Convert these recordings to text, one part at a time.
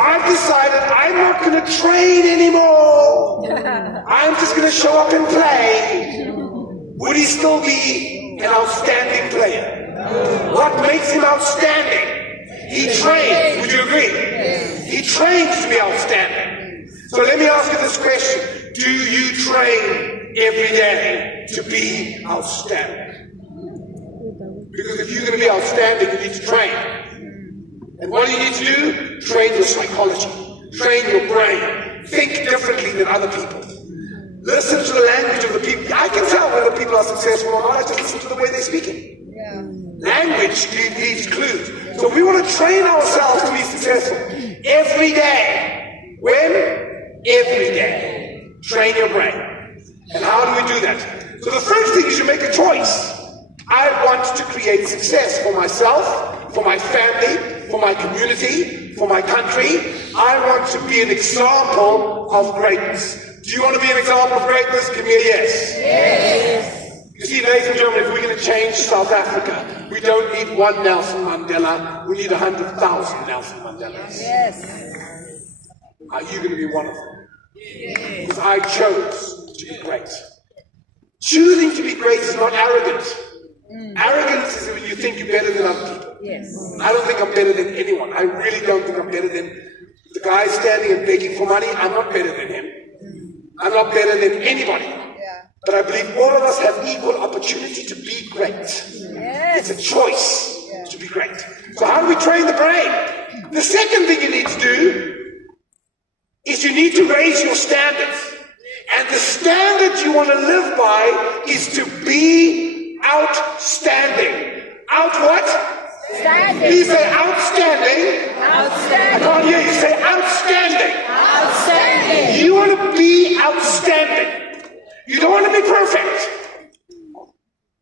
I've decided I'm not going to train anymore. I'm just going to show up and play. Would he still be an outstanding player? What makes him outstanding? He trains. Would you agree? He trains to be outstanding. So let me ask you this question. Do you train every day to be outstanding? Because if you're going to be outstanding, you need to train. And what do you need to do? Train your psychology. Train your brain. Think differently than other people. Listen to the language of the people. I can tell whether people are successful or not. I just listen to the way they're speaking. Language leaves clues. So we want to train ourselves to be successful. Every day. When? Every day. Train your brain. And how do we do that? So the first thing is you make a choice. I want to create success for myself, for my family, for my community, for my country. I want to be an example of greatness. Do you want to be an example of greatness? Give me a yes. Yes. You see, ladies and gentlemen, if we're going to change South Africa, we don't need one Nelson Mandela. We need 100,000 Nelson Mandelas. Yes. Are you going to be one of them? Yes. Because I chose to be great. Choosing to be great is not arrogant. Arrogance is when you think you're better than other people. Yes. I don't think I'm better than anyone. I really don't think I'm better than the guy standing and begging for money. I'm not better than him. I'm not better than anybody. Yeah. But I believe all of us have equal opportunity to be great. Yes. It's a choice to be great. So how do we train the brain? The second thing you need to do is you need to raise your standards. And the standard you want to live by is to be outstanding. Out what? Standing. Please say outstanding. Outstanding. I can't hear you. Say outstanding. Outstanding. You want to be outstanding. You don't want to be perfect.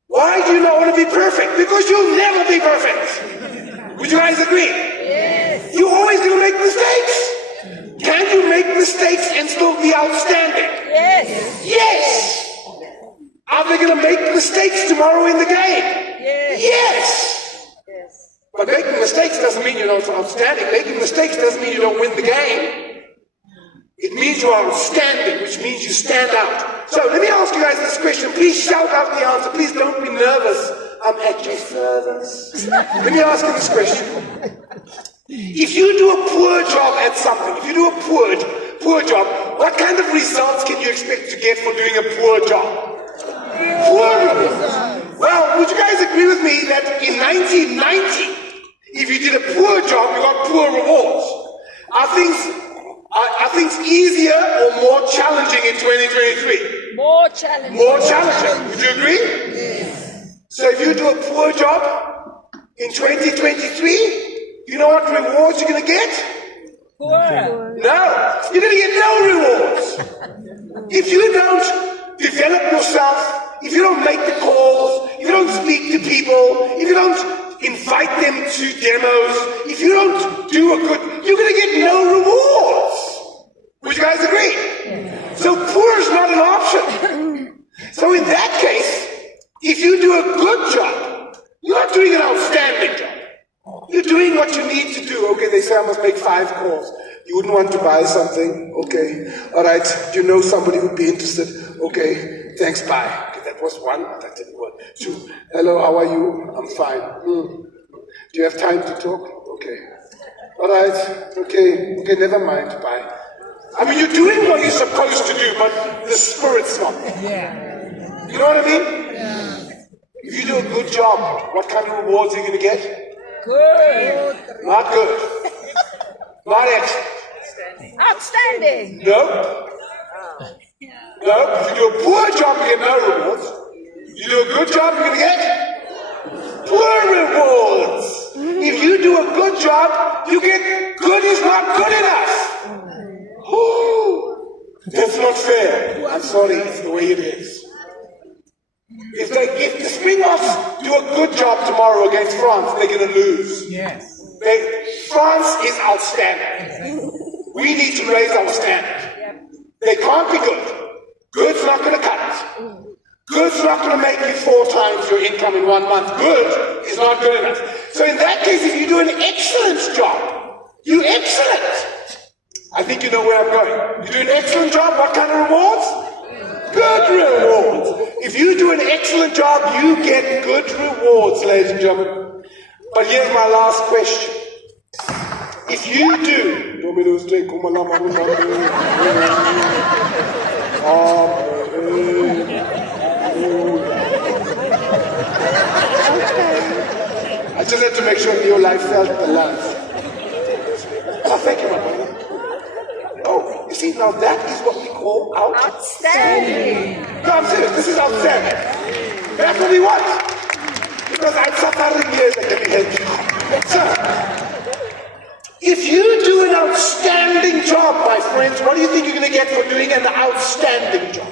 Why do you not want to be perfect? Because you'll never be perfect. Would you guys agree? Yes. You're always going to make mistakes. Can you make mistakes and still be outstanding? Yes. Yes. Are they going to make mistakes tomorrow in the game? Yes. Yes. Yes. But making mistakes doesn't mean you're not outstanding. Making mistakes doesn't mean you don't win the game. It means you are outstanding, which means you stand out. So let me ask you guys this question. Please shout out the answer. Please don't be nervous. I'm at your service. Let me ask you this question. If you do a poor job at something, if you do a poor job, what kind of results can you expect to get for doing a poor job? Poor results. Well, would you guys agree with me that in 1990, if you did a poor job, you got poor rewards? Are things easier or more challenging in 2023? More challenging. More challenging. Would you agree? Yes. So if you do a poor job in 2023, you know what rewards you're going to get? Poor. No. You're going to get no rewards. If you don't develop yourself, if you don't make the calls, if you don't speak to people, if you don't invite them to demos, if you don't do a good, you're going to get no rewards. Would you guys agree? Yes. So poor is not an option. So in that case, if you do a good job, you're not doing an outstanding job. You're doing what you need to do. Okay, they say I must make 5 calls. You wouldn't want to buy something? Okay. All right. Do you know somebody who'd be interested? Okay. Thanks, bye. Okay, that was 1. That didn't work. 2. Hello, how are you? I'm fine. Do you have time to talk? Okay. All right. Okay. Okay, never mind. Bye. I mean, you're doing what you're supposed to do, but the spirit's not there. Yeah. You know what I mean? Yeah. If you do a good job, what kind of rewards are you going to get? Good. Not good. Not excellent. Outstanding. No. No. If you do a poor job, you get no rewards. You do a good job, you're going to get poor rewards. If you do a good job, you get good is not good enough. Ooh, that's not fair. I'm sorry, it's the way it is. If the Springboks do a good job tomorrow against France, they're going to lose. Yes. France is outstanding. We need to raise our standard. They can't be good. Good's not going to cut it. Good's not going to make you 4 times your income in 1 month. Good is not good enough. So in that case, if you do an excellent job, you're excellent. I think you know where I'm going. You do an excellent job, what kind of rewards? Good rewards. If you do an excellent job, you get good rewards, ladies and gentlemen. But here's my last question. If you do, I just had to make sure NeoLife felt the love. Oh, thank you, my brother. Oh, you see, now that is what we call outstanding. No, I'm serious. This is outstanding. That's what we want. Because I'm suffering years and let me help you. So, if you do an outstanding job, my friends, what do you think you're going to get for doing an outstanding job?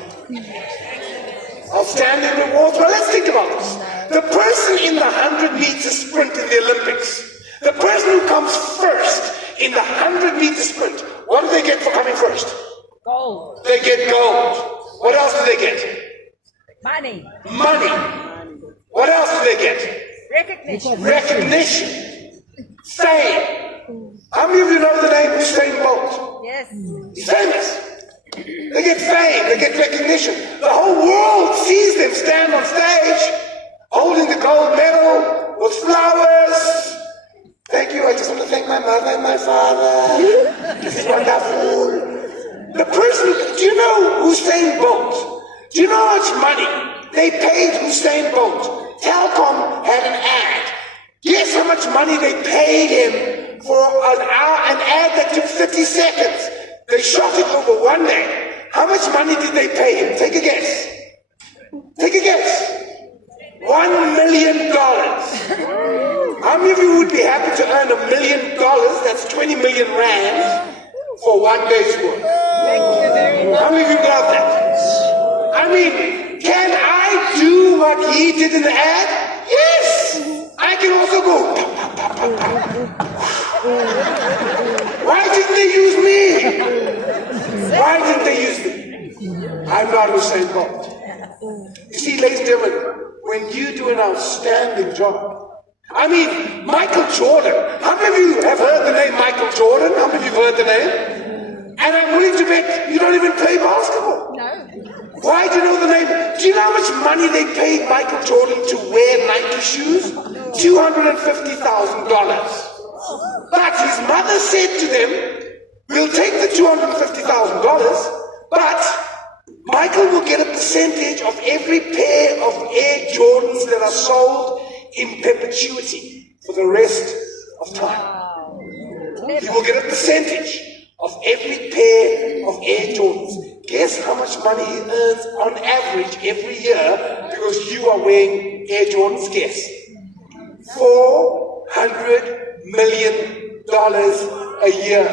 Outstanding rewards? Well, let's think about this. The person in the 100-meter sprint in the Olympics, the person who comes first in the 100-meter sprint, what do they get for coming first? Gold. They get gold. What else do they get? Money. Money. What else do they get? Recognition. Recognition. Fame. How many of you know the name Usain Bolt? Yes. He's famous. They get fame, they get recognition. The whole world sees them stand on stage, holding the gold medal with flowers. Thank you, I just want to thank my mother and my father. This is wonderful. The person, do you know Usain Bolt? Do you know how much money they paid Usain Bolt? Telkom had an ad. Guess how much money they paid him for an ad that took 30 seconds. They shot it over one day. How much money did they pay him? Take a guess. Take a guess. $1 million. How many of you would be happy to earn $1 million? That's 20 million rand for one day's work. How many of you got that? I mean, can I do what he did in the ad? Yes! I can also go. Why didn't they use me? Why didn't they use me? I'm not Usain Bolt. You see, ladies and gentlemen, when you do an outstanding job, I mean, Michael Jordan. How many of you have heard the name Michael Jordan? How many of you have heard the name? And I'm willing to bet you don't even play basketball. No. Why do you know the name? Do you know how much money they paid Michael Jordan to wear Nike shoes? $250,000. But his mother said to them, we'll take the $250,000, but Michael will get a percentage of every pair of Air Jordans that are sold in perpetuity for the rest of time. He will get a percentage of every pair of Air Jordans. Guess how much money he earns on average every year because you are wearing Air Jordans? Guess. $400 million a year.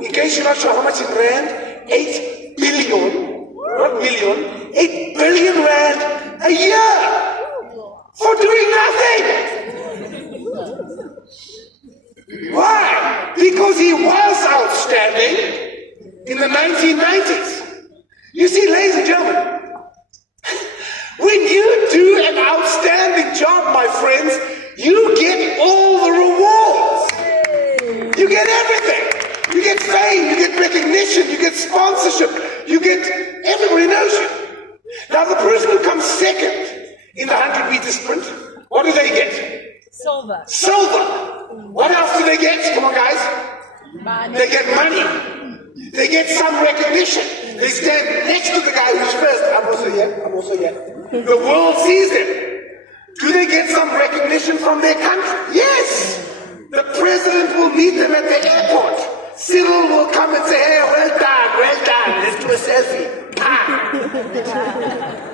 In case you're not sure how much in rand, 8 billion, not million, 8 billion rand a year for doing nothing. Why? Because he was outstanding in the 1990s. You see, ladies and gentlemen, when you do an outstanding job, my friends, you get all the rewards. You get everything. You get fame, you get recognition, you get sponsorship, you get, everybody knows you. Now the person who comes second in the 100-meter sprint, what do they get? Silver. Silver. What else do they get? Come on, guys. Money. They get money. They get some recognition. They stand next to the guy who's first. I'm also here. I'm also here. The world sees them. Do they get some recognition from their country? Yes. The president will meet them at the airport. Cyril will come and say, hey, well done, let's do a selfie. Ah.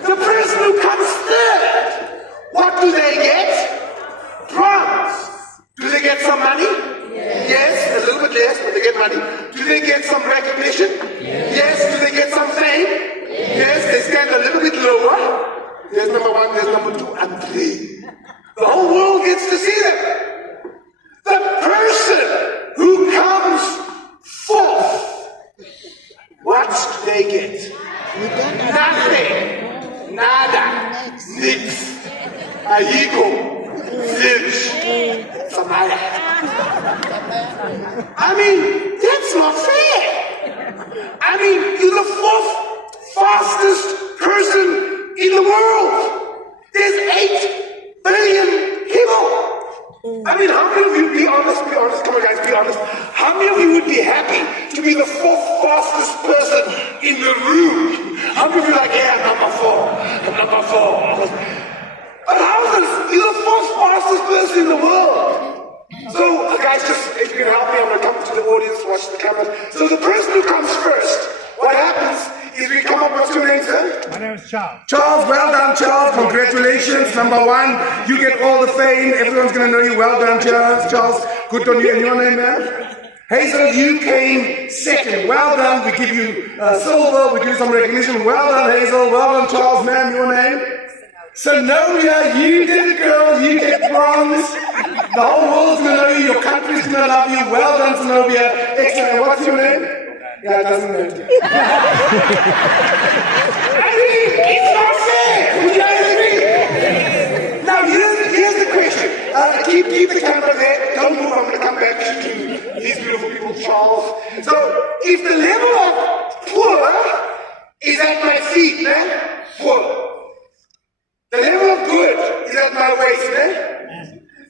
The person who comes third, what do they get? Bronze. Do they get some money? Yes, a little bit less, but they get money. Do they get some recognition? Yes. Do they get some fame? Yes, they stand a little bit lower. There's number 1, there's number 2, and 3. The whole world gets to see them. The person who comes fourth, what do they get? Nothing. Nada. Nix. Ahiko. Zilch. Samaya. I mean, that's not fair. I mean, you're the fourth fastest person in the world. There's 8 billion people. I mean, how many of you, be honest, come on guys, be honest. How many of you would be happy to be the fourth fastest person in the room? How many of you are like, yeah, number 4. But how is this? You're the fourth fastest person in the world. So, guys, just, if you can help me, I'm going to come to the audience, watch the cameras. So the person who comes first, what happens is we come up, what's your name, sir? My name is Charles. Charles, well done, Charles. Congratulations. Number 1, you get all the fame. Everyone's going to know you. Well done, Charles. Charles, good on you. And your name, man? Hazel, you came second. Well done. We give you silver. We give you some recognition. Well done, Hazel. Well done, Charles. Ma'am, your name? Zenobia, you did it, girl. You get bronze. The whole world's going to know you. Your country's going to love you. Well done, Zenobia. Excellent. What's your name? Yeah, it doesn't matter. I mean, it's not fair. Would you agree? Now, here's the question. Keep the camera there. Don't move. I'm going to come back to these beautiful people, Charles. So, if the level of poor is at my feet, man, poor. The level of good is at my waist, eh?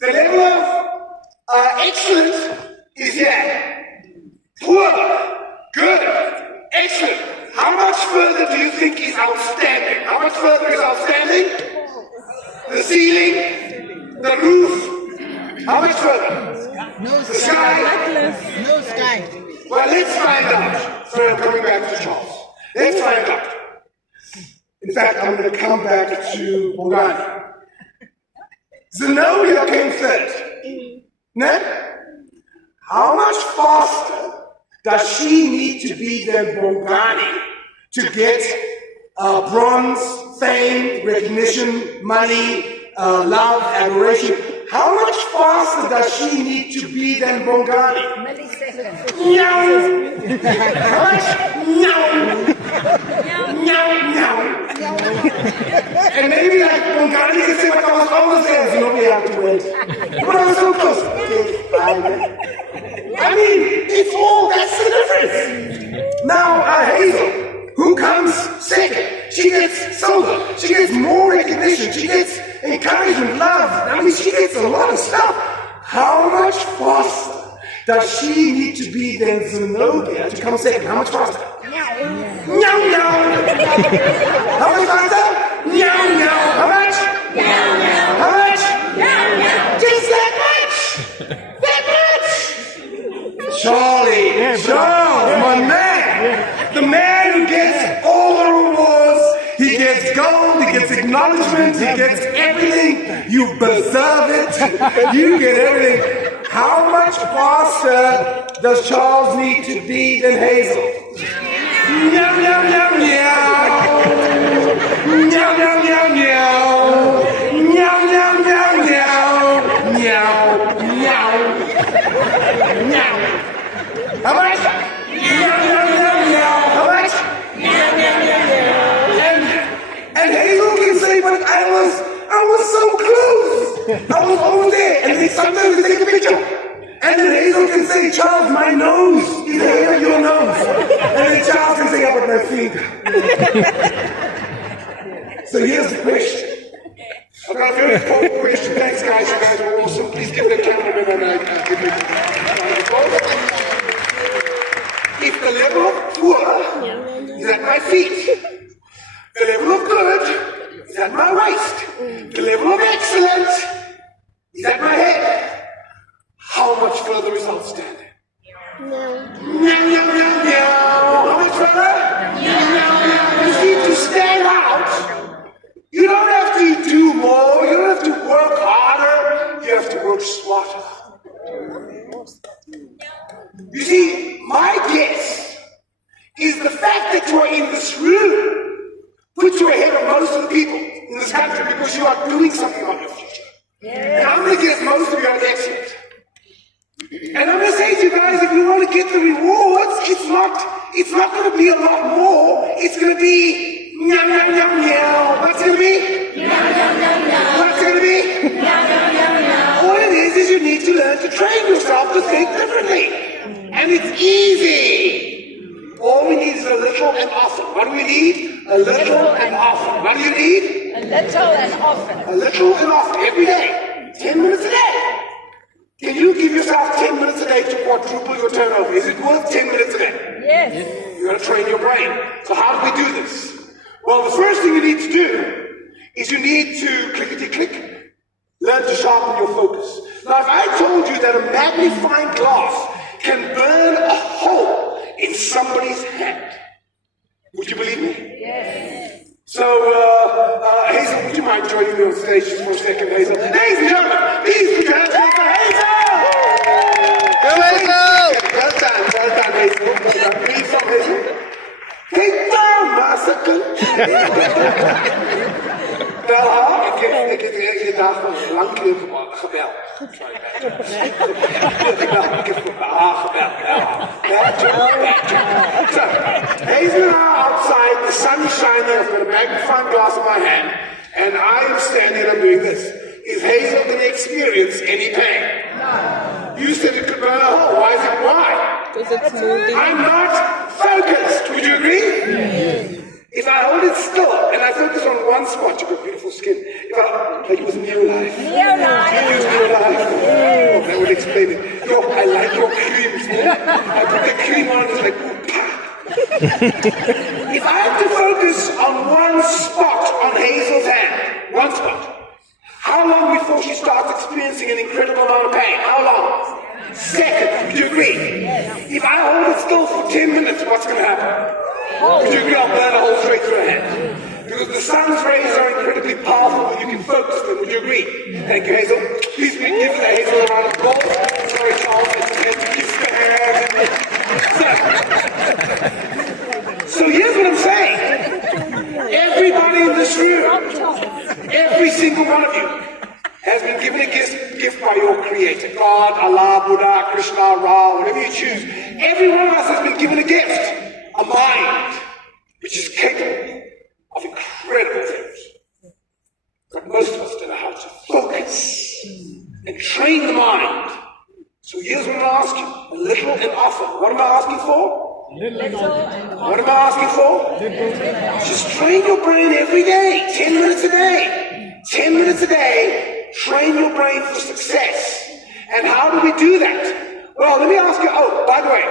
The level of excellent is here. Poor, good, excellent. How much further do you think is outstanding? How much further is outstanding? The ceiling, the roof. How much further? No The sky. No sky. Well, let's find out. So I'm coming back to Charles. Let's find out. In fact, I'm going to come back to Bongani. Zenobia came third. Ne? How much faster does she need to be than Bongani to get bronze, fame, recognition, money, love, adoration? How much faster does she need to be than Bongani? Milliseconds. No! How much? No! No! And maybe like Bongani can say, but I was almost there, so nobody had to wait. But I was so close. Okay, fine. I mean, it's all, that's the difference. Now, Hazel, who comes second, she gets silver, she gets more recognition, she gets encouragement, love. I mean, she gets a lot of stuff. How much faster does she need to be than Zenobia to come second? How much faster? No. How much faster? No. How much? No. How much? No. Just that much. That much. Charles, my man. The man who gets all the rewards. He gets gold, he gets acknowledgement, he gets everything. You deserve it. You get everything. How much faster does Charles need to be than Hazel? Meow, meow, meow, meow. Meow, meow, meow, meow. Meow, meow, meow, meow. Meow, meow. Meow. How much? Meow, meow, meow, meow. How much? Meow, meow, meow, meow. And Hazel can say, but I was so close. I was over there. And then sometimes they take a picture. And then Hazel can say, Charles, my nose is ahead of your nose. And then Charles can say, up with my finger. So here's the question. I've got a very important question. Thanks, guys. You guys are awesome. Please give the cameraman and give me the if the level of poor is at my feet, the level of good is at my waist, the level of excellence is at my head, how much further is outstanding? No. How much further? No. You see, to stand out, you don't have to do more, you don't have to work harder, you have to work smarter. You see, my guess is the fact that you are in this room puts you ahead of most of the people in this country because you are doing something about your future. And I'm going to guess most of you are excellent. And I'm going to say to you guys, if you want to get the rewards, it's not going to be a lot more. It's going to be meow, meow, meow, meow. What's going to be? Meow, meow, meow, meow. What's going to be? Meow, meow, meow, meow. All it is you need to learn to train yourself to think differently. And it's easy. All we need is little and often. What do we need? A little and often. What do you need? A little and often. A little and often. Every day. 10 minutes a day. Can you give yourself 10 minutes a day to quadruple your turnover? Is it worth 10 minutes a day? Yes. You've got to train your brain. So how do we do this? Well, the first thing you need to do is you need to clickety-click, learn to sharpen your focus. Now, if I told you that a magnifying glass can burn a hole in somebody's hand, would you believe me? Yes. So, Hazel, would you mind joining me on stage just for a second, Hazel? Ladies and gentlemen, please put your hands together for Hazel! Go Hazel! Well done, Hazel. Please from Hazel. Take down, massacre! Wel haar, ik heb daar van lang gebeld. Sorry, ik heb haar gebeld. So, Hazel and I are outside, the sun is shining, I've got a magnifying glass in my hand, and I am standing and I'm doing this. Is Hazel going to experience any pain? No. You said it could burn a hole. Why is it why? Because it's moving. I'm not focused. Would you agree? Yes. If I hold it still and I focus on one spot, you've got beautiful skin. If I, like it was NeoLife. NeoLife. Oh, that would explain it. Yo, I like your creams. I put the cream on and it's like, ooh, pah. If I have to focus on one spot on Hazel's hand, one spot, how long before she starts experiencing an incredible amount of pain? How long? Seconds. Would you agree? Yes. If I hold it still for 10 minutes, what's going to happen? Would you agree I'll burn a hole straight through her hand? Because the sun's rays are incredibly powerful when you can focus them. Would you agree? Thank you, Hazel. Please give Hazel a round of applause. Sorry, Charles, it's a hand to kiss the hand. So here's what I'm saying. Everybody in this room, every single one of you, has been given a gift by your Creator. God, Allah, Buddha, Krishna, Ra, whatever you choose. Every one of us has been given a gift. A mind which is capable of incredible things. But most of us don't know how to focus and train the mind. So here's what I'm asking. A little and often. What am I asking for? What am I asking for? Just train your brain every day. 10 minutes a day. 10 minutes a day. Train your brain for success. And how do we do that? Well, let me ask you, oh, by the way,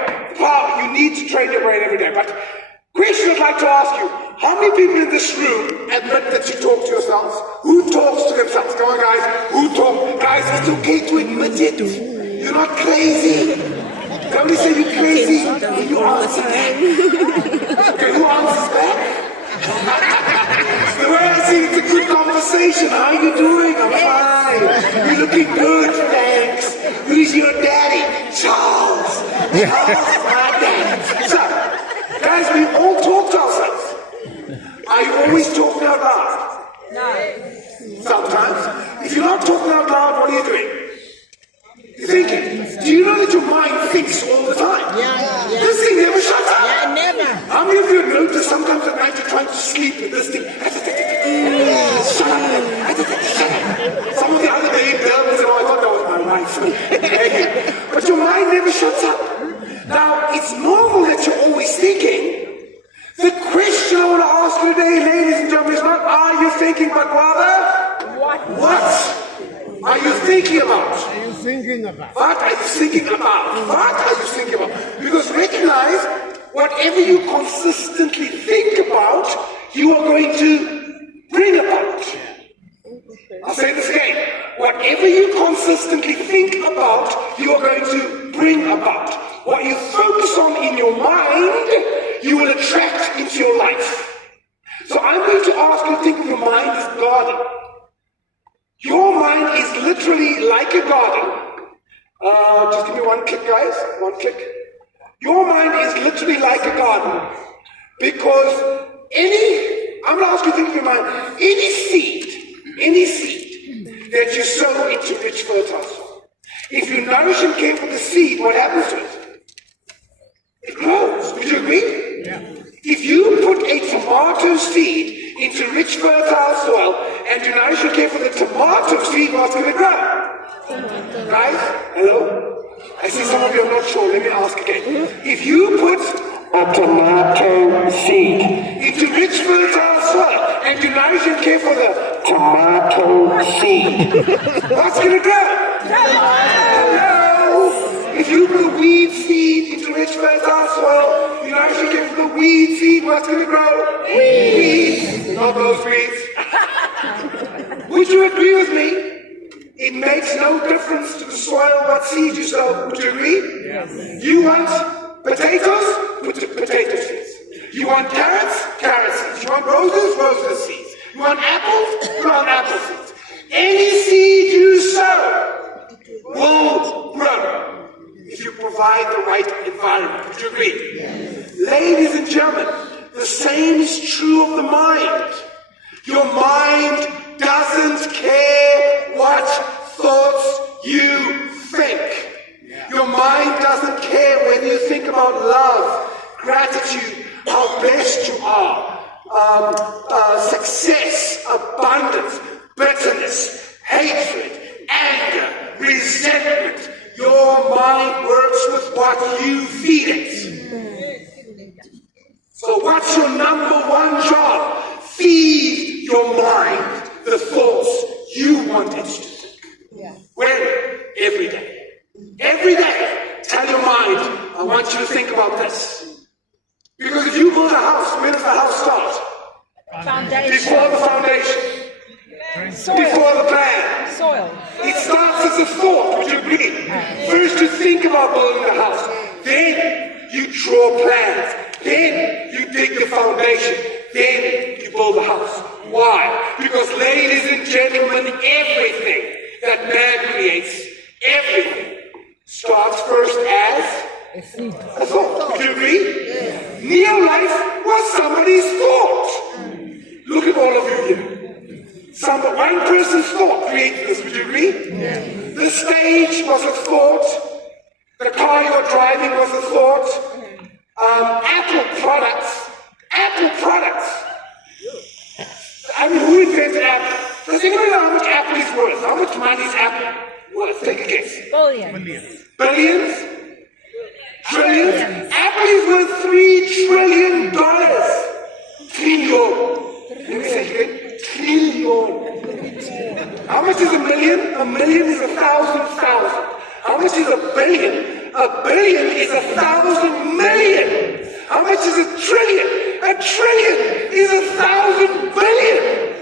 you need to train your brain every day. But question I'd like to ask you, how many people in this room admit that you talk to yourselves? Who talks to themselves? Come on, guys. Who talk? Guys, it's okay to admit it. You're not crazy. Nobody say you're crazy. You answer back. Okay, who answers back? The way I see it's a good conversation. How are you doing? I'm fine. You're looking good, thanks. Who's your daddy? Charles. Charles is my daddy. So, guys, we all talk to ourselves. Are you always talking out loud? No. Sometimes. If you're not talking out loud, what are you doing? You're thinking. Do you know that your mind thinks all the time? Yeah. This thing never shuts up. Yeah, never. How many of you have noticed sometimes at night you're trying to sleep and this thing, shut up. Some of the other day, girls said, oh, I thought that was my wife. But your mind never shuts up. Now, it's normal that you're always thinking. The question I want to ask you today, ladies and gentlemen, is not are you thinking, but rather, what are you thinking about? What are you thinking about? What are you thinking about? What are you thinking about? Because recognize, whatever you consistently think about, you are going to bring about. I'll say this again. Whatever you consistently think about, you are going to bring about. What you focus on in your mind, you will attract into your life. So I'm going to ask you to think of your mind as a garden. Your mind is literally like a garden. Just give me one click, guys. One click. Your mind is literally like a garden. Because I'm going to ask you to think of your mind, any seed that you sow into rich fertile soil, if you nourish and care for the seed, what happens to it? It grows. Would you agree? Yeah. If you put a tomato seed into rich fertile soil and you nourish and care for the tomato seed, what's going to grow? Guys, hello? I see some of you are not sure. Let me ask again. If you put a tomato seed into rich fertile soil and you nourish and care for the tomato seed, what's going to grow? Hello. If you put a weed seed into rich fertile soil, you nourish and care for the weed seed, what's going to grow? Weeds. Not those weeds. Would you agree with me? It makes no difference to the soil what seed you sow. Would you agree? Yes. You want potatoes? Put potato seeds. You want carrots? Carrot seeds. You want roses? Roses seeds. You want apples? Put on apple seeds. Any seed you sow will grow if you provide the right environment. Would you agree? Yes. Ladies and gentlemen, the same is true of the mind. Your mind doesn't care what thoughts you think. Your mind doesn't care when you think about love, gratitude, how blessed you are, success, abundance, bitterness, hatred, anger, resentment. Your mind works with what you feed it. So what's your number one job? Feed your mind the thoughts you want it to think. When? Every day. Every day. Tell your mind, I want you to think about this. Because if you build a house, when does the house start? Foundation. Before the foundation. Soil. Before the plan. Soil. It starts as a thought, would you agree? First you think about building the house. Then you draw plans. Then you dig the foundation. Then you build the house. Why? Because, ladies and gentlemen, everything that man creates, everything, starts first as a thought. Would you agree? Yes. NeoLife was somebody's thought. Look at all of you here. One person's thought created this. Would you agree? Yes. The stage was a thought. The car you're driving was a thought. Apple products. I mean, who invented Apple? Does anyone know how much Apple is worth? How much money is Apple worth? Take a guess. Billions. Billions? Trillions? Apple is worth $3 trillion. Trillion. Let me say it again. Trillion. How much is a million? A million is 1,000,000. How much is a billion? A billion is 1,000 million. How much is a trillion? A trillion is 1,000 billion.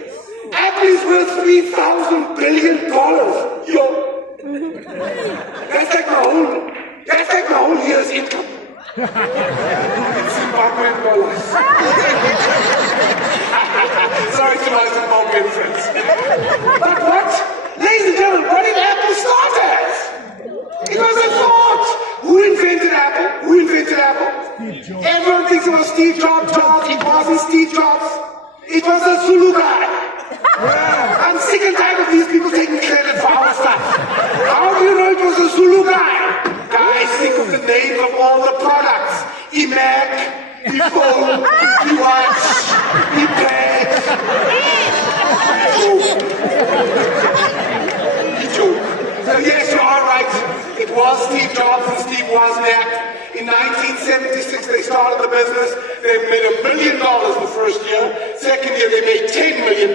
Apple is worth $3,000 billion. Yo. That's like my whole year's income. In Zimbabwe and dollars. Sorry to my Zimbabwean friends. But what? Ladies and gentlemen, what did Apple start as? It was a thought. Who invented Apple? Everyone thinks about Steve Jobs. It wasn't Steve Jobs. It was a Zulu guy. I'm sick and tired of these people taking credit for our stuff. How do you know it was a Zulu guy? Guys, think of the names of all the products. Emac, Ephone, Watch, Epad. So yes, you are right. It was Steve Jobs and Steve Wozniak. In 1976, they started the business. They made $1 million the first year. Second year, they made $10 million.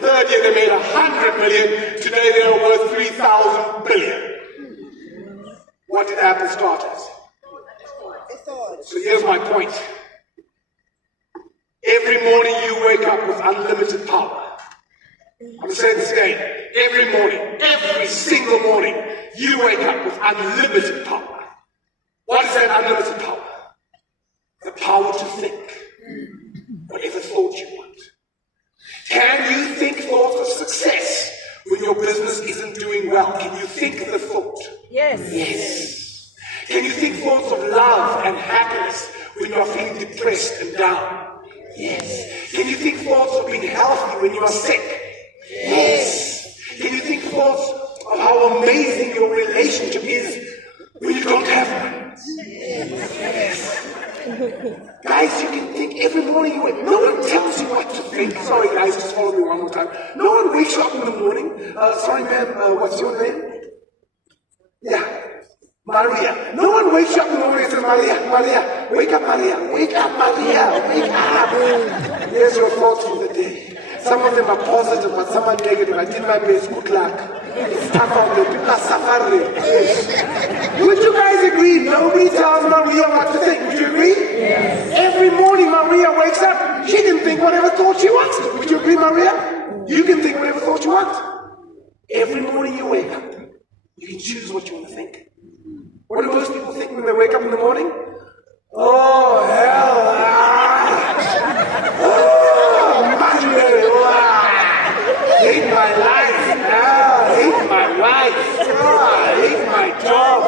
Third year, they made $100 million. Today, they are worth $3,000 billion. What did Apple start as? So here's my point. Every morning, you wake up with unlimited power. I'm going to say this again. Every morning, every single morning, you wake up with unlimited power. What is that unlimited power? The power to think whatever thought you want. Can you think thoughts of success when your business isn't doing well? Can you think the thought? Yes. Yes. Can you think thoughts of love and happiness when you're feeling depressed and down? Yes. Can you think thoughts of being healthy when you are sick? Yes. Can you think thoughts of how amazing your relationship is when you don't have one? Yes. Guys, you can think every morning you wake. No one tells you what to think. Sorry guys, just follow me one more time. No one wakes you up in the morning. Sorry ma'am, what's your name? Yeah. Maria. No one wakes you up in the morning and says, Maria, Wake up, Maria. Wake up, Maria. Wake up. Here's your thoughts for the day. Some of them are positive, but some are negative. I did my best. Good luck. It's tough out there. People are suffering. Would you guys agree? Nobody tells Maria what to think. Would you agree? Yes. Every morning Maria wakes up. She can think whatever thought she wants to. Would you agree, Maria? You can think whatever thought you want. Every morning you wake up. You can choose what you want to think. What do most people think when they wake up in the morning? Oh, hell. Oh, Monday. Hate my life. Hate my wife. Hate my job.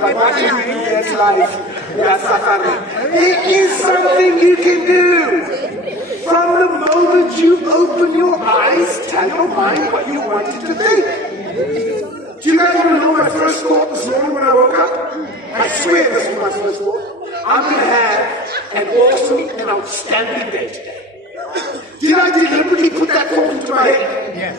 But what do you do? That's life. We are suffering. There is something you can do. From the moment you open your eyes, tell your mind what you want it to think. Do you guys want to know my first thought this morning when I woke up? I swear this was my first thought. I'm going to have an awesome and outstanding day today. Did I deliberately put that thought into my head? Yes.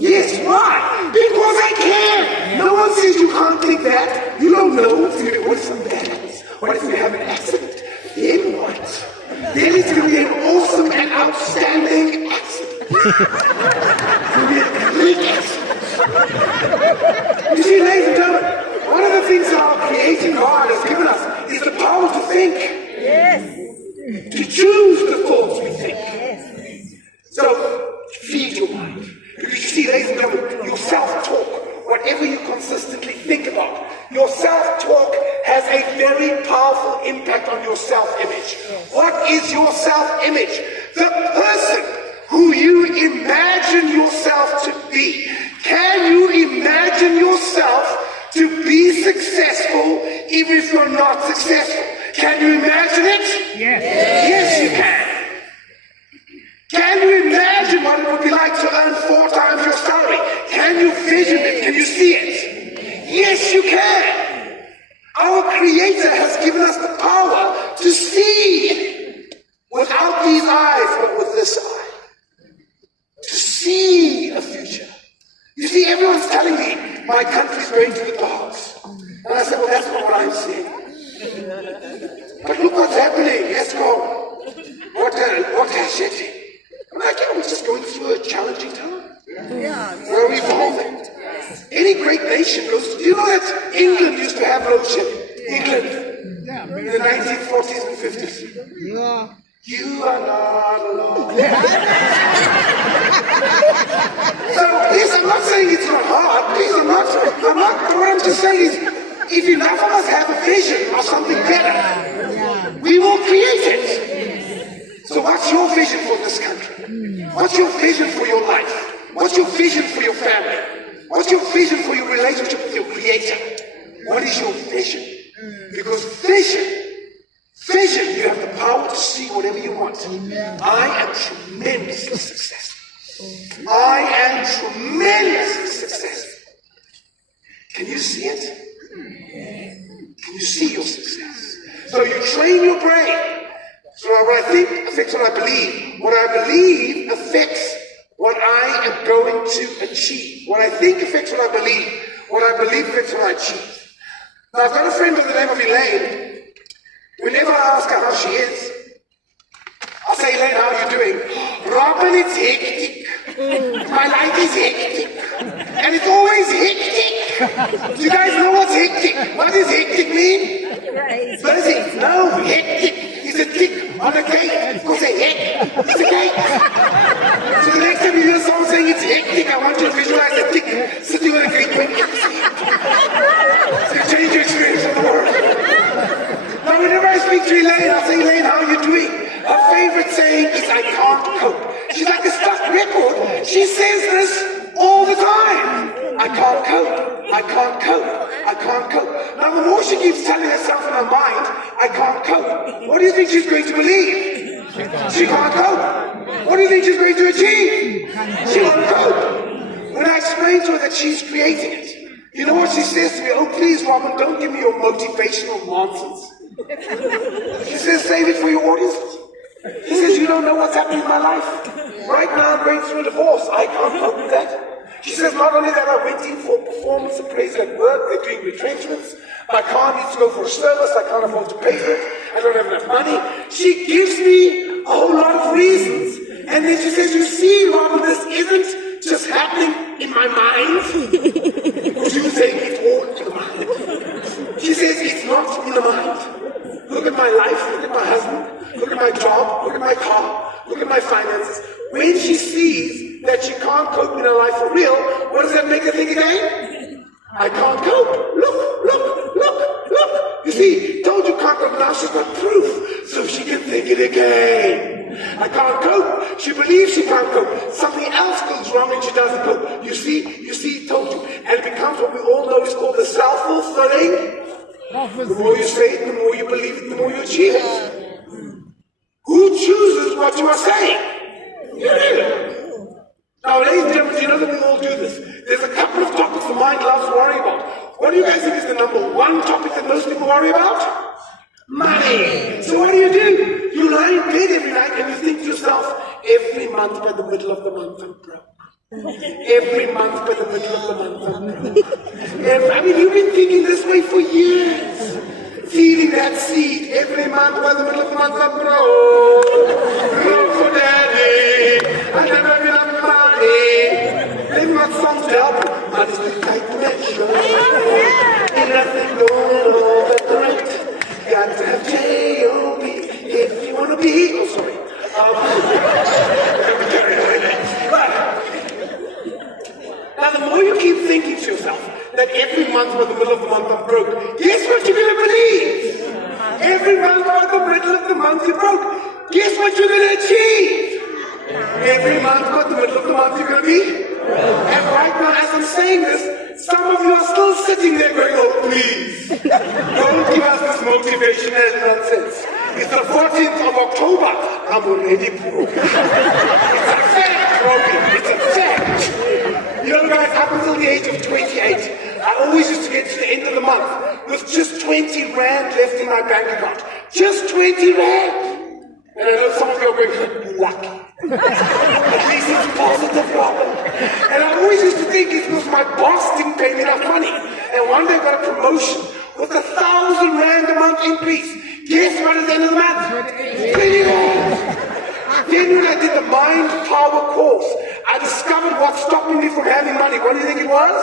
Yes, why? Because I can. No one says you can't think that. You don't know what's going to be. What if something bad happens? What if we have an accident? Then what? Then it's going to be an awesome and outstanding accident. It's going to be a great accident. You see, ladies and gentlemen, one of the things that our creating God has given us is the power to think. Yes. To choose the thoughts we think. So, feed your mind. Because you see, ladies and gentlemen, your self-talk, whatever you consistently think about, your self-talk has a very powerful impact on your self-image. What is your self-image? The person who you imagine yourself to be. Can you imagine yourself to be successful even if you're not successful? Can you imagine it? Yes. Yes, you can. Can you imagine what it would be like to earn 4 times your salary? Can you vision it? Can you see it? Yes, you can. Our Creator has given us the power to see without these eyes, but with this eye. To see a future. You see, everyone's telling me my country's going to the dogs. And I said, well, that's not what I'm saying. But look what's happening. Let's go. What has it? I'm like, yeah, we're just going through a challenging time. We're evolving. Any great nation goes through. You know that England used to have load shedding? England. In the 1940s and 50s. No. You are not alone. So, yes, I'm not saying it's not hard. Please, I'm not. What I'm just saying is, if enough of us have a vision of something better, we will create it. So what's your vision for this country? What's your vision for your life? What's your vision for your family? What's your vision for your relationship with your Creator? What is your vision? Because vision, you have the power to see whatever you want. I am tremendously successful. I am tremendously successful. Can you see it? Can you see your success? So you train your brain. So what I think affects what I believe. What I believe affects what I am going to achieve. What I think affects what I believe. What I believe affects what I achieve. Now I've got a friend by the name of Elaine. Whenever I ask her how she is, I'll say, Elaine, how are you doing? Robin, it's hectic. My life is hectic. And it's always hectic. Do you guys know what's hectic? What does hectic mean? Busy. No, hectic. It's a tick on a gate. It goes a heck. It's a gate. So the next time you hear someone saying it's hectic, I want you to visualize a tick sitting on a gate going, it's hectic. So you change your experience of the world. Now whenever I speak to Elaine, I'll say, Elaine, how are you doing? Her favorite saying is, I can't cope. She's like a stuck record. She says this all the time. I can't cope. I can't cope. I can't cope. Now the more she keeps telling herself in her mind, I can't cope, what do you think she's going to believe? She can't cope. What do you think she's going to achieve? She won't cope. When I explain to her that she's creating it, you know what she says to me? Oh, please, Robin, don't give me your motivational nonsense. She says, save it for your audience. She says, you don't know what's happening in my life. Right now I'm going through a divorce. I can't cope with that. She says, not only that, I went in for performance appraisal at work. They're doing retrenchments. My car needs to go for a service. I can't afford to pay for it. I don't have enough money. She gives me a whole lot of reasons. And then she says, you see, Robin, this isn't just happening in my mind. Because you think it's all in the mind. She says, it's not in the mind. Look at my life, look at my husband, look at my job, look at my car, look at my finances. When she sees that she can't cope in her life for real, what does that make her think again? I can't cope. Look. You see, told you can't cope, now she's got proof, so she can think it again. I can't cope. She believes she can't cope. Something else goes wrong and she doesn't cope. You see, told you. And it becomes what we all know is called the self-fulfilling. The more you say it, the more you believe it, the more you achieve it. Who chooses what you are saying? You do. Now, ladies and gentlemen, do you know that we all do this? There's a couple of topics the mind loves worrying about. What do you guys think is the number one topic that most people worry about? Money. So what do? You lie in bed every night and you think to yourself, every month by the middle of the month I'm broke. Every month by the middle of the month I'm broke. I mean, you've been thinking this way for years. Feeding that seed. Every month by the middle of the month I'm broke. Broke for daddy. I never have enough money. They've got songs to help you. Money's the tight measure. Ain't nothing going on but the rent. Got to have J-O-B if you want to be. Oh, sorry. Now, the more you keep thinking to yourself that every month by the middle of the month I'm broke, guess what you're going to believe? Every month by the middle of the month you're broke. Guess what you're going to achieve? Every month by the middle of the month you're going to be. And right now, as I'm saying this, some of you are still sitting there going, oh, please, don't give us this motivational nonsense. It's the 14th of October. I'm already broke. It's a fact, Robbie. It's a fact. You know, guys, up until the age of 28, I always used to get to the end of the month with just 20 rand left in my bank account. Just 20 rand. And I know some of you are going, lucky. At least it's positive, Robin. And I always used to think it was my boss didn't pay me enough money. And one day I got a promotion with 1,000 rand a month increase. Guess what at the end of the month? 20 rand. Then when I did the mind power course, I discovered what's stopping me from having money. What do you think it was?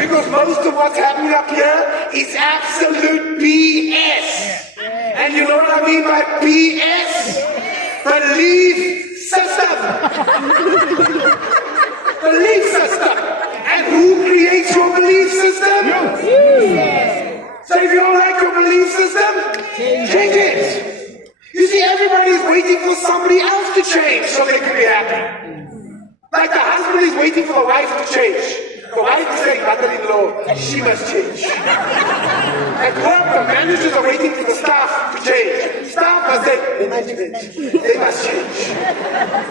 Because most of what's happening up here is absolute BS. And you know what I mean by BS? Belief system. Belief system. And who creates your belief system? So if you don't like your belief system, change it. You see, everybody is waiting for somebody else to change so they can be happy. Like the husband is waiting for the wife to change. The wife is saying, mother-in-law, she must change. At work, the managers are waiting for the staff to change. Staff must say, management, they must change.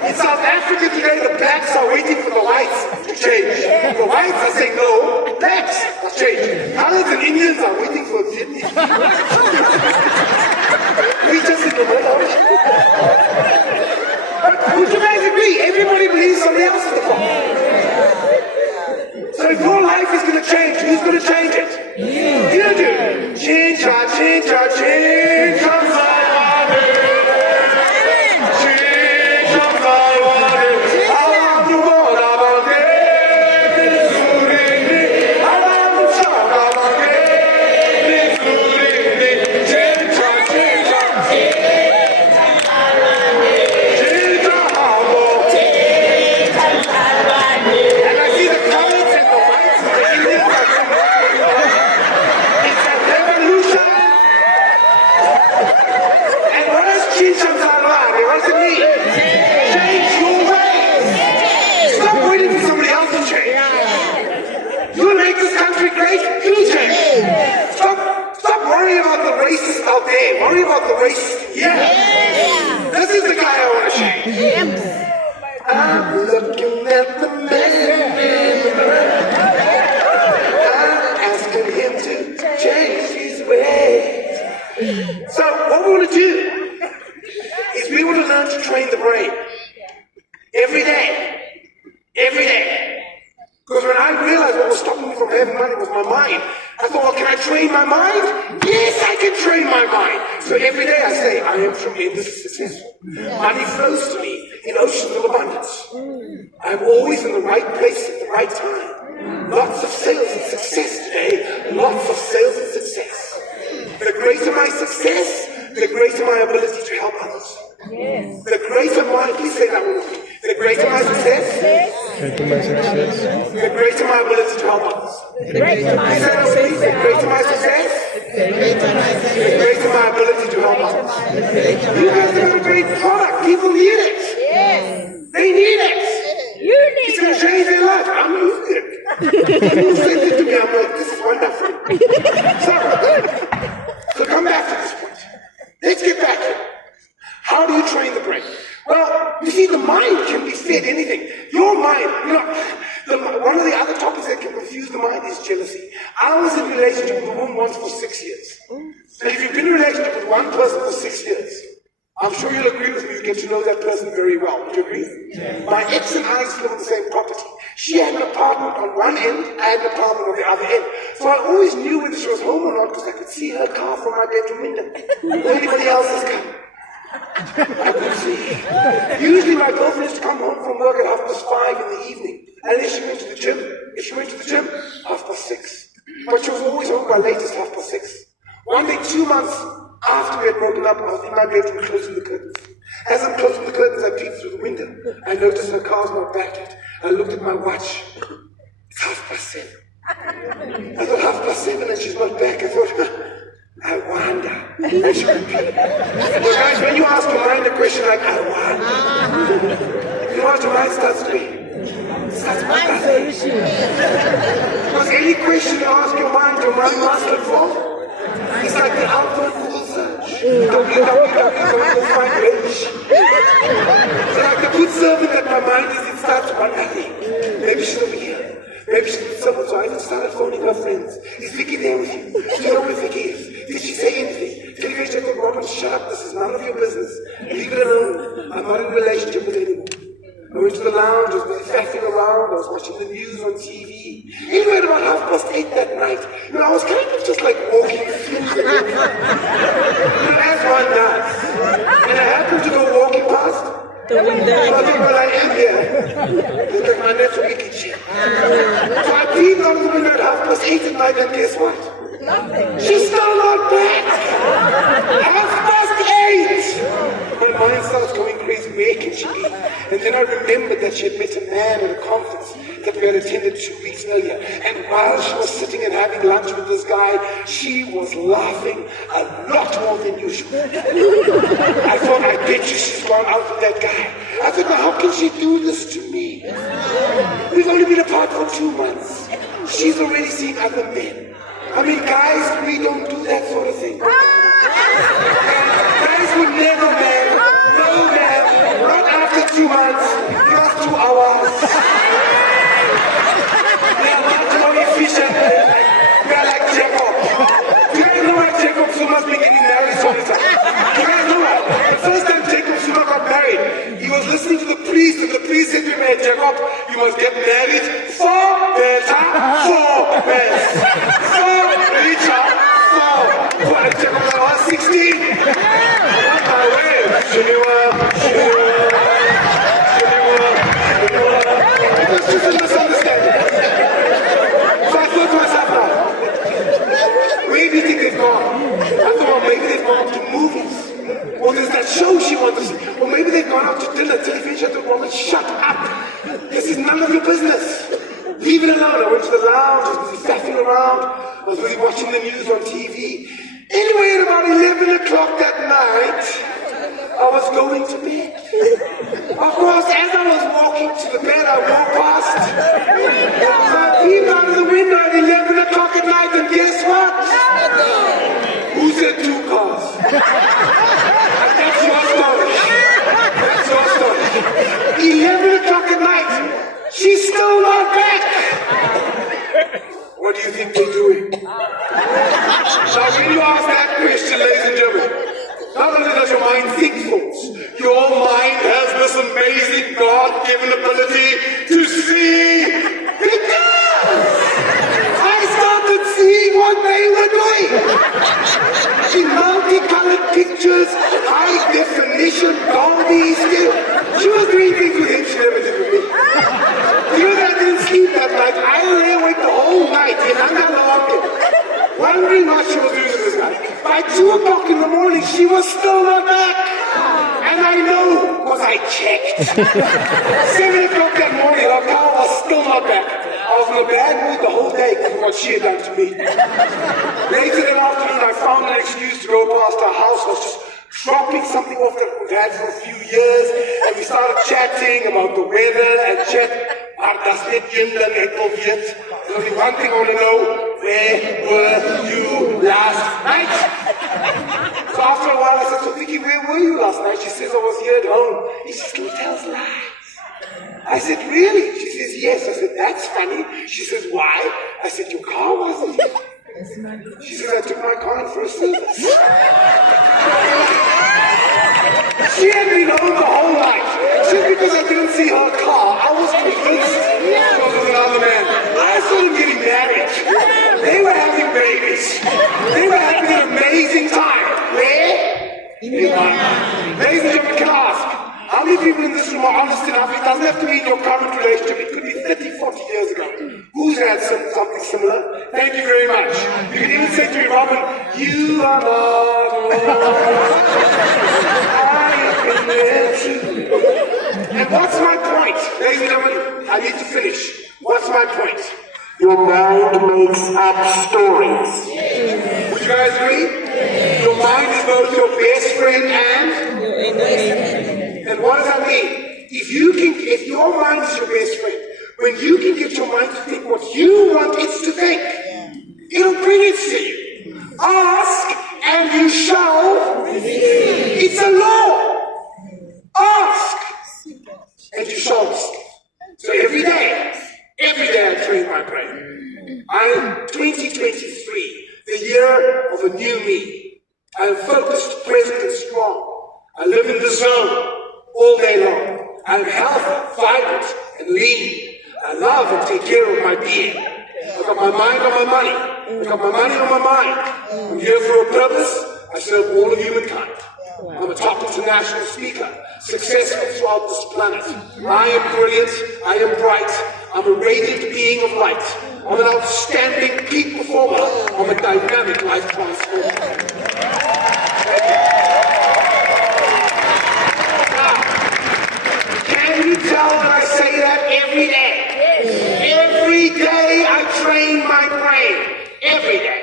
In South Africa today, the blacks are waiting for the whites to change. The whites are saying, no, blacks must change. Colours and Indians are waiting for Sydney. We just in the middle. But would you guys agree? Everybody believes somebody else is the problem. So if your life is going to change, who's going to change it? You do. Change, change, change, out there. Worry about the race. Yeah. This is the guy I want to change. I'm looking at the man in the mirror. I'm asking him to change his ways. So what we want to do is we want to learn to train the brain. Every day. Every day. Because when I realized what was stopping me from having money was my mind, I thought, well, can I train my mind? Yes, I can train my mind. So every day I say, I am tremendously successful. Money flows to me in oceans of abundance. I'm always in the right place at the right time. Lots of sales and success today. Lots of sales and success. The greater my success, the greater my ability to help others. Yes. The greater my, please say that with me. The greater my success, the greater my ability to help others. The greater my Say that with me. The greater my success, the greater my ability to help others. You guys have got a great product. People need it. Yes. They need it. You It's need going to it. change their life. I'm using it. People send it to me. I'm like, this is wonderful. So come back to this point. Let's get back here. How do you train the brain? Well, you see, the mind can be fed anything. Your mind, one of the other topics that can confuse the mind is jealousy. I was in a relationship with a woman once for 6 years. And if you've been in a relationship with one person for 6 years, I'm sure you'll agree with me, you get to know that person very well. Would you agree? Yeah. My ex and I used to live in the same property. She had an apartment on one end, I had an apartment on the other end. So I always knew whether she was home or not because I could see her car from my bedroom window. Or anybody else's car. I could see. Usually my girlfriend used to come home from work at 5:30 in the evening. And then she went to the gym. If she went to the gym, 6:30. But she was always home by latest 6:30. One day, 2 months after we had broken up, I was in my bedroom closing the curtains. As I'm closing the curtains, I peeped through the window. I noticed her car's not back yet. I looked at my watch. It's 7:30. I thought 7:30 and she's not back. I thought, I wonder. And she repeated. Well, guys, when you ask your mind a question like, I wonder, you know what your mind starts doing? It starts wondering. Because any question you ask your mind must look for. It's like the outward Google search. www.find. So like the good servant that my mind is, it starts wondering. Maybe she's over here. Maybe she's with someone, so I even started phoning her friends. Is Vicky there with you? Do you know where Vicky is? Did she say anything? Tell you, I thought, Robert, shut up. This is none of your business. Leave it alone. I'm not in a relationship with anyone. I went to the lounge, I was busy faffing around, I was watching the news on TV. Anyway, at about 8:30 that night, I was kind of just like walking through the room. As one does. And I happened to go walking past. So I thought, well, I am here. Look at my nephew, Vicky. So I peeped out of the window at 8:30 at night, and guess what? Nothing. She's still not back! 8:30! My mind starts going crazy, where can she be? And then I remembered that she had met a man at a conference that we had attended 2 weeks earlier. And while she was sitting and having lunch with this guy, she was laughing a lot more than usual. I thought, I bet you she's gone out with that guy. I thought, now how can she do this to me? We've only been apart for 2 months. She's already seen other men. I mean, guys, we don't do that sort of thing. Guys would never, man. No, man. Right after 2 months, just 2 hours. We are not more efficient. We are like Jacob. Do you guys know why Jacob Zuma's been getting married so many times? Do you guys know why? The first time Jacob Zuma got married, he was listening to the priest, and the priest said to him, hey, Jacob, you must get married for better, for best. For richer, for Jacob, I was 16. On my way. It was just a misunderstanding. So I thought to myself now, where do you think they've gone? I thought, well, maybe they've gone to movies. Or there's that show she wants to see. Or maybe they've gone out to dinner till eventually I thought, woman, shut up. This is none of your business. Leave it alone. I went to the lounge, I was busy faffing around, I was busy watching the news on TV. Anyway, at about 11 o'clock that night, I was going to bed. Of course, as I was walking to the bed, I walked past. So I peeped out of the window at 11 o'clock at night, and guess what? Who said 2 cars? That's your story. That's your story. 11 o'clock at night. She's still not back! What do you think they're doing? Now, when you ask that question, ladies and gentlemen, not only does your mind think thoughts, your mind has this amazing God-given ability to see pictures! I started seeing what pictures, high definition Dolby still. She was doing things with him she never did with me. You know that I didn't sleep that night. I lay awake the whole night in wondering what she was doing with this guy. By 2 o'clock in the morning, she was still not back. And I know, because I checked. 7 o'clock that morning, her car was still not back. I was in a bad mood the whole day because of what she had done to me. Later that afternoon, I found an excuse to go past her house. I was just dropping something off that we've had for a few years. And we started chatting about the weather and chat. Maar dat is net kinder net of yet. There's only one thing I want to know. Where were you last night? So after a while I said, so Vicky, where were you last night? She says, I was here at home. He still tells lies. I said, really? She says, yes. I said, that's funny. She says, why? I said, your car wasn't here. She says, I took my car in for a service. She had been home the whole night. Just because I didn't see her car, I was convinced she was with another man. I saw them getting married. They were having babies. They were having an amazing time. Where? In my mind. Ladies and gentlemen, can I ask, how many people in this room are honest enough? It doesn't have to be in your current relationship. It could be 30, 40 years ago. Who's had something similar? Thank you very much. You can even say to me, Robin, you are not alone. I've been there too. And what's my point? Ladies and gentlemen, I need to finish. What's my point? Your mind makes up stories. Would you guys agree? Your mind is both your best friend and your enemy. And what does that mean? If your mind is your best friend, when you can get your mind to think what you want it to think, it'll bring it to you. Ask and you shall receive. It's a law. Ask and you shall receive. So every day I train my brain. I'm 2023, the year of a new me. I am focused, present, and strong. I live in the zone all day long. I'm healthy, vibrant, and lean. I love and take care of my being. I've got my mind on my money. I've got my money on my mind. I'm here for a purpose. I serve all of humankind. I'm a top international speaker, successful throughout this planet. I am brilliant. I am bright. I'm a radiant being of light. I'm an outstanding peak performer. I'm a dynamic life transformer. Now, can you tell that I say that every day? Every day I train my brain. Every day.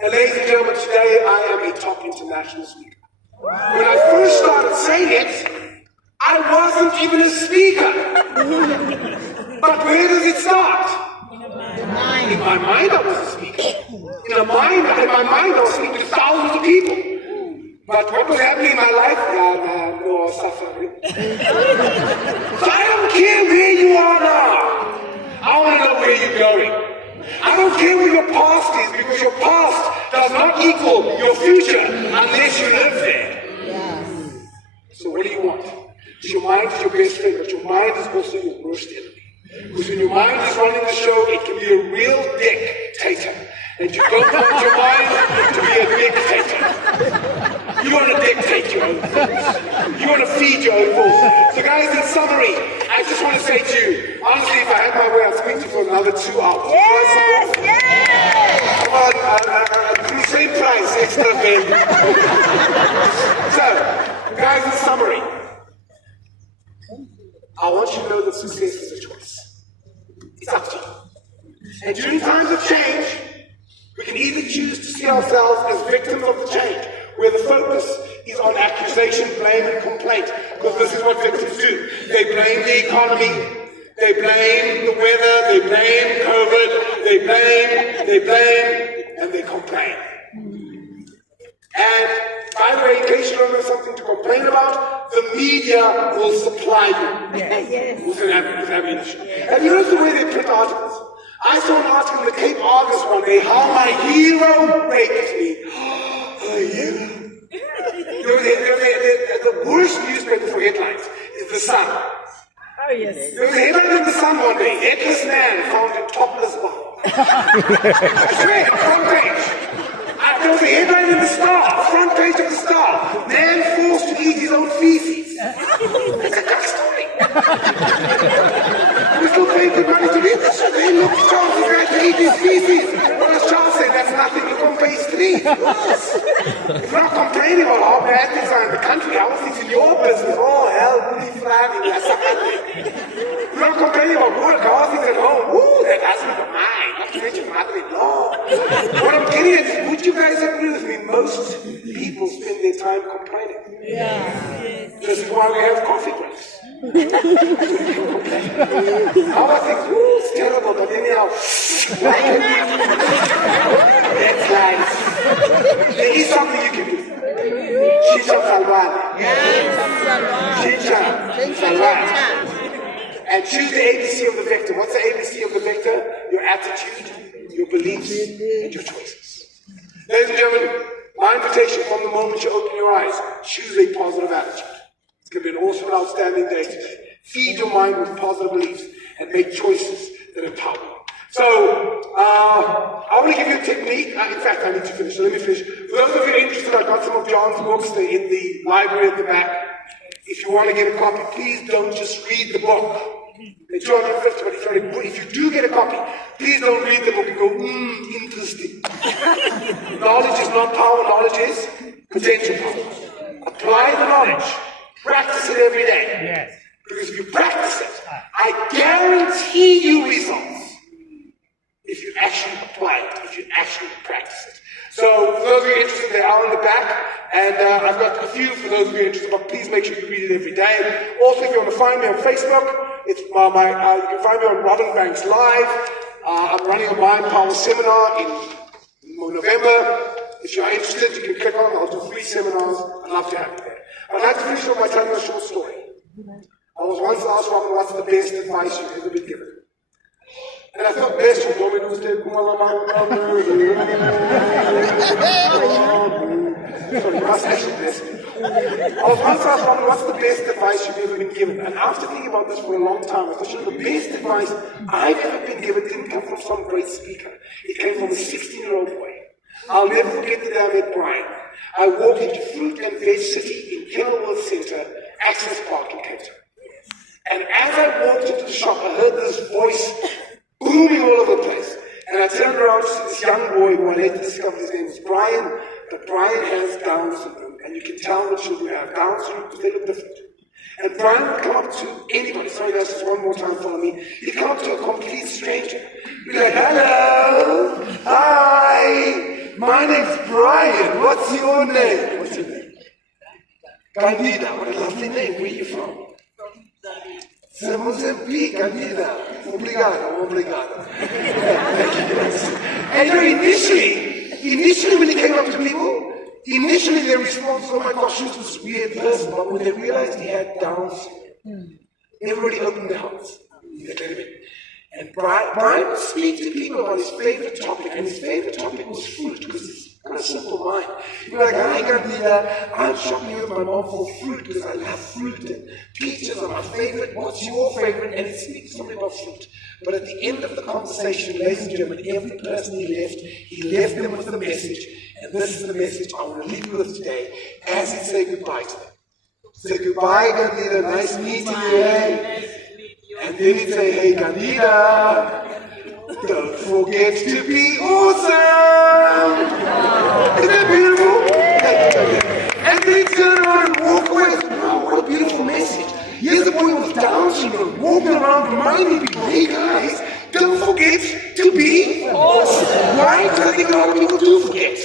And ladies and gentlemen, today I am a top international speaker. When I first started saying it, I wasn't even a speaker. But where does it start? In my mind I was a speaker. In my mind I was speaking to thousands of people. But what was happening in my life? I was suffering. So I don't care where you are now. I want to know where you're going. I don't care where your past is, because your past does not equal your future unless you live there. So what do you want? Your mind is your best friend, but your mind is also your worst enemy. Because when your mind is running the show, it can be a real dictator. And you don't want your mind to be a dictator. You want to dictate your own thoughts. You want to feed your own thoughts. So guys, in summary, I just want to say to you, honestly, if I had my way, I'd speak to you for another 2 hours. Yes, yes. Come on, same price, extra baby. So, guys, in summary, I want you to know that success is a choice. It's up to you. And during times of change, we can either choose to see ourselves as victims of the change, where the focus is on accusation, blame, and complaint, because this is what victims do. They blame the economy, they blame the weather, they blame COVID, they blame, and they complain. And by the way, in case you don't have something to complain about, the media will supply you with ammunition. And you know the way they print articles? I saw an article in the Cape Argus one day, how my hero raped me. Oh, hero. The worst newspaper for headlines is The Sun. Oh, yes. There was a headline in The Sun one day, headless man found in topless bar. I swear, front page. There was a headline in the Star, front page of the Star. gets worse. If you're not complaining about how bad things are in the country, how things in your business, oh hell, woody flag, and that's if you're not complaining about work, how things at home, woo, that husband of mine, not to mention mother-in-law. What I'm getting at is, would you guys agree with me? Most people spend their time complaining. Yeah. This is why we have coffee breaks. How I think, ooh, it's terrible, but anyhow, that's life. There is something you can do. Chicha salvale. Chicha salvale. And choose the ABC of the vector. What's the ABC of the vector? Your attitude, your beliefs, and your choices. Ladies and gentlemen, my invitation from the moment you open your eyes, choose a positive attitude. It's going to be an awesome and outstanding day today. Feed your mind with positive beliefs and make choices that empower you. So, I want to give you a technique. In fact, I need to finish. So let me finish. For those of you interested, I've got some of John's books. They're in the library at the back. If you want to get a copy, please don't just read the book. It's only 50, but it's only, if you do get a copy, please don't read the book and go, interesting. Knowledge is not power, knowledge is potential power. Apply the knowledge. Practice it every day. Yes. Because if you practice it, I guarantee you results. If you actually apply it, if you actually practice it. So, for those of you interested, they are in the back, and I've got a few for those of you interested, but please make sure you read it every day. Also, if you want to find me on Facebook, it's you can find me on Robin Banks Live. I'm running a Mind Power seminar in November. If you're interested, you can click on it. I'll do 3 seminars. I'd love to have you there. I'd like to finish off by telling you a short story. I was once asked Robin, what's the best advice you've ever been given? And I thought best you told me to stay Sorry, you must actually bless me. I was once asked Robin, what's the best advice you've ever been given? And after thinking about this for a long time, I thought, the best advice I've ever been given didn't come from some great speaker. It came from a 16-year-old boy. I'll never forget the day I met Brian. I walked into Fruit and Veg City in Kenilworth Centre, Access Park in Cape Town. And as I walked into the shop, I heard this voice booming all over the place. And I turned around to see this young boy who I later discovered his name was Brian. But Brian has Down syndrome. And you can tell the children have Down syndrome because they look different. And Brian would come up to anybody. Sorry, guys, just one more time, follow me. He'd come up to a complete stranger. He'd be like, hello, hi, my name's Brian. What's your name? What's your name? Candida. What a lovely name. Where are you from? Mozambique, Candida. Obrigado, obrigado. And initially when he came up to people, initially their response was, oh my gosh, this was a weird person. But when they realized he had Down syndrome, everybody opened their hearts. They let him in. And Brian would speak to people about his favorite topic, and his favorite topic was fruit, because it's got a simple mind. He'd be like, hi, Candida, I'm shopping with my mom for fruit, because I love fruit, and peaches are my favorite. What's your favorite? And he'd speak to somebody about fruit. But at the end of the conversation, ladies and gentlemen, every person he left them with a message. And this is the message I want to leave you with today, as he said goodbye to them. Say goodbye, Candida, nice meeting you, eh? And then he'd say, hey, Candida, don't forget to be awesome! Isn't that beautiful? And then he'd turn around and walk away. Wow, what a beautiful message. Here's a boy with Down syndrome walking around reminding people, hey guys, don't forget to be awesome. Why? Because I think a lot of people do forget.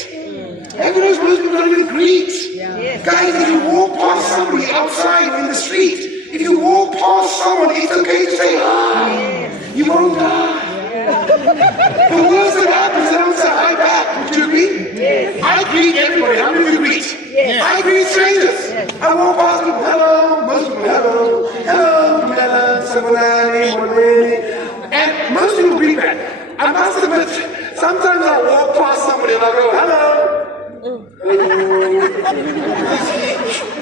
Have you noticed most people don't even greet? Yeah. Guys, if you walk past somebody outside or in the street, if you walk past someone, it's okay to say hi. Yes. You won't die. Yeah. The worst that happens, they don't say hi back. Would you agree? Yes. I greet everybody. How many of you greet? Yes. I greet strangers. Yes. I walk past people, hello, most people, hello, hello, and most people greet back. I must admit, sometimes I walk past somebody and I go, hello.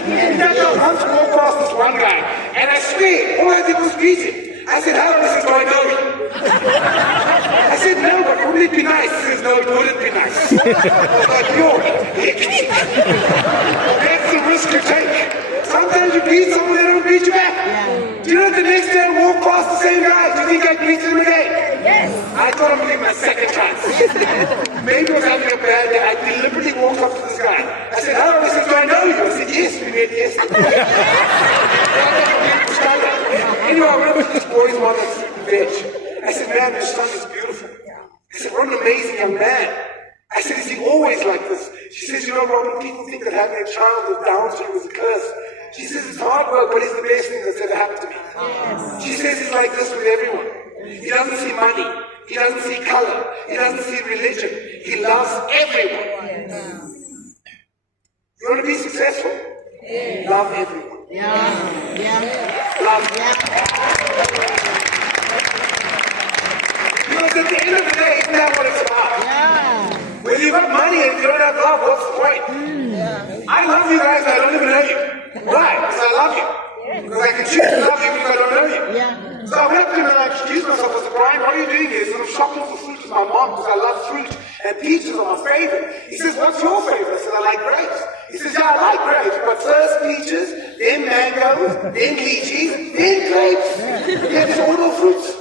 In fact, I once walked past this one guy, and I swear, all I did was greet him. I said, hello, this is do I know you? I said, no, but wouldn't it be nice? He says, no, it wouldn't be nice. But you're that's the risk you take. Sometimes you greet someone, they don't greet you back. Do you know the next day I walk past the same guy? Do you think I greet him again? Yes. I thought I'm going to give him a second chance. maybe I was having a bad day. I deliberately walked up to this guy. I said, hello. He said, do I know you? I said, yes, we met yesterday. Anyway, I went up to this boy's mother to veg. I said, man, your son is beautiful. I said, what an amazing young man. I said, is he always like this? She says, you know, Robin, people think that having a child with Down syndrome is a curse. She says, it's hard work, but it's the best thing that's ever happened to me. Yes. She says he's like this with everyone. He doesn't see money. He doesn't see color. He doesn't see religion. He loves everyone. Yes. You want to be successful? Yes. Love everyone. Yeah. Yeah. Love. Yeah. Because at the end of the day, isn't that what it's about? Yeah. When you've got money and you don't have love, what's the point? Yeah. I love you guys, I don't even know you. Why? Because I love you. Because I can choose to love you even if I don't know you. Yeah. So I went up to him and I introduced myself. I said, Brian, what are you doing here? He said, I'm shopping for fruit with my mom because I love fruit and peaches are my favorite. He says, what's your favorite? I said, I like grapes. He says, yeah, I like grapes, but first peaches, then mangoes, then lychees, then grapes. Yeah, there's all those fruits.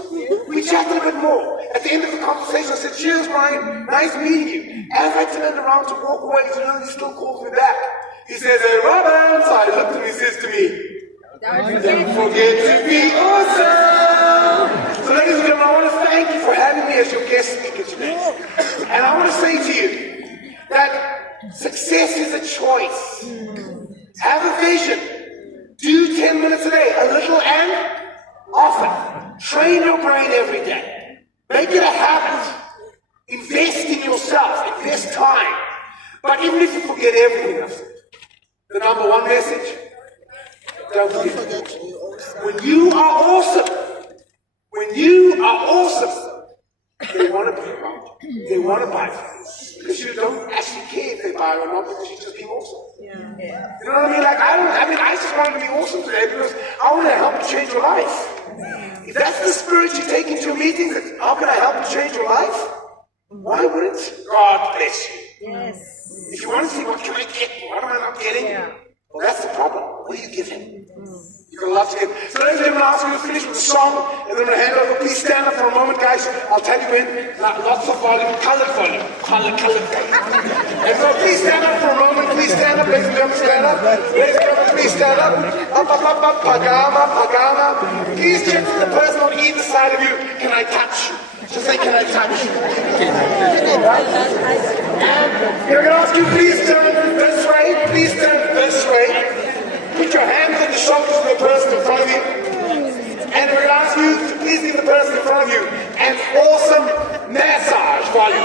We chatted a bit more. At the end of the conversation, I said, cheers, Brian. Nice meeting you. As I turned around to walk away, he still calls me back. He says, hey, Robin. So I looked at him, he says to me, don't forget to be awesome. So ladies and gentlemen, I want to thank you for having me as your guest speaker today. And I want to say to you that success is a choice. Have a vision. Do 10 minutes a day, a little and often. Train your brain every day. Make it a habit. Invest in yourself. Invest time. But even if you forget everything I've said, the number one message, don't forget. When you are awesome, they want to be around you. They want to buy from you. Because you don't actually care if they buy or not, because you're just being awesome. Yeah. You know what I mean? Like, I just wanted to be awesome today because I want to help you change your life. If that's the spirit you take into your meetings, how can I help you change your life? Why wouldn't God bless you? Yes. If you want to see what can I get, what am I not getting? Yeah. Well, that's the problem. What do you give him? You're going to love to give. So ladies and gentlemen, I'll ask you to finish with a song, and then I'm going to hand it over. Please stand up for a moment, guys. I'll tell you when. Lots of volume, colored volume. Colored volume. And so please stand up for a moment. Please stand up. Ladies and gentlemen, stand up. Ladies and gentlemen, please stand up. Up, up, up, up. Pagama, pagama. Please check with the person on either side of you. Can I touch you? Just say, can I touch you? We're going to ask you, please turn this way. Please turn this way. Put your hands on the shoulders of the person in front of you. And we're going to ask you to please give the person in front of you an awesome massage while you